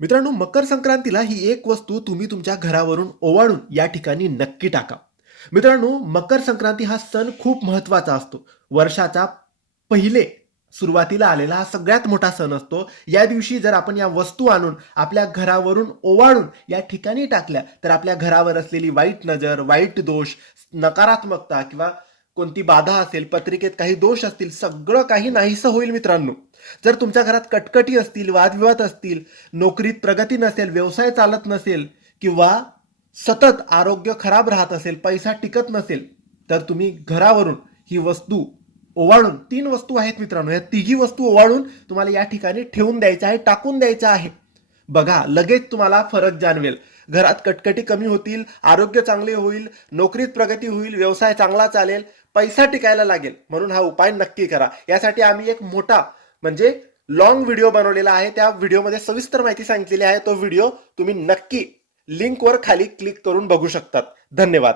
मित्रांनो, मकर संक्रांतीला ही एक वस्तू तुम्ही तुमच्या घरावरून ओवाळून या ठिकाणी नक्की टाका. मित्रांनो, मकर संक्रांती हा सण खूप महत्त्वाचा असतो. वर्षाचा पहिले सुरुवातीला आलेला हा सगळ्यात मोठा सण असतो. या दिवशी जर आपण या वस्तू आणून आपल्या घरावरून ओवाळून या ठिकाणी टाकल्या, तर आपल्या घरावर असलेली वाईट नजर, वाईट दोष, नकारात्मकता किंवा कोणती बाधा असेल, पत्रिकेत काही दोष असतील, सगळं काही नाहीसं होईल मित्रांनो. जर तुमच्या घरात कटकटी असतील, वादविवाद असतील, नोकरीत प्रगती नसेल, व्यवसाय चालत नसेल किंवा सतत आरोग्य खराब राहत असेल, पैसा टिकत नसेल, तर तुम्ही घरावरून ही वस्तू ओवाळून 3 वस्तू आहेत मित्रांनो. या तिघी वस्तू ओवाळून तुम्हाला या ठिकाणी ठेवून द्यायच्या आहे, टाकून द्यायच्या आहे. बघा, लगेच तुम्हाला फरक जाणवेल. घरात कटकटी कमी होतील, आरोग्य चांगले होईल, नोकरीत प्रगती होईल, व्यवसाय चांगला चालेल, पैसा टिकायला लागेल. म्हणून हा उपाय नक्की करा. यासाठी आम्ही एक मोठा म्हणजे लॉंग व्हिडिओ बनवलेला आहे. त्या व्हिडिओमध्ये सविस्तर माहिती सांगितलेली आहे. तो व्हिडिओ तुम्ही नक्की लिंकवर खाली क्लिक करून बघू शकतात. धन्यवाद.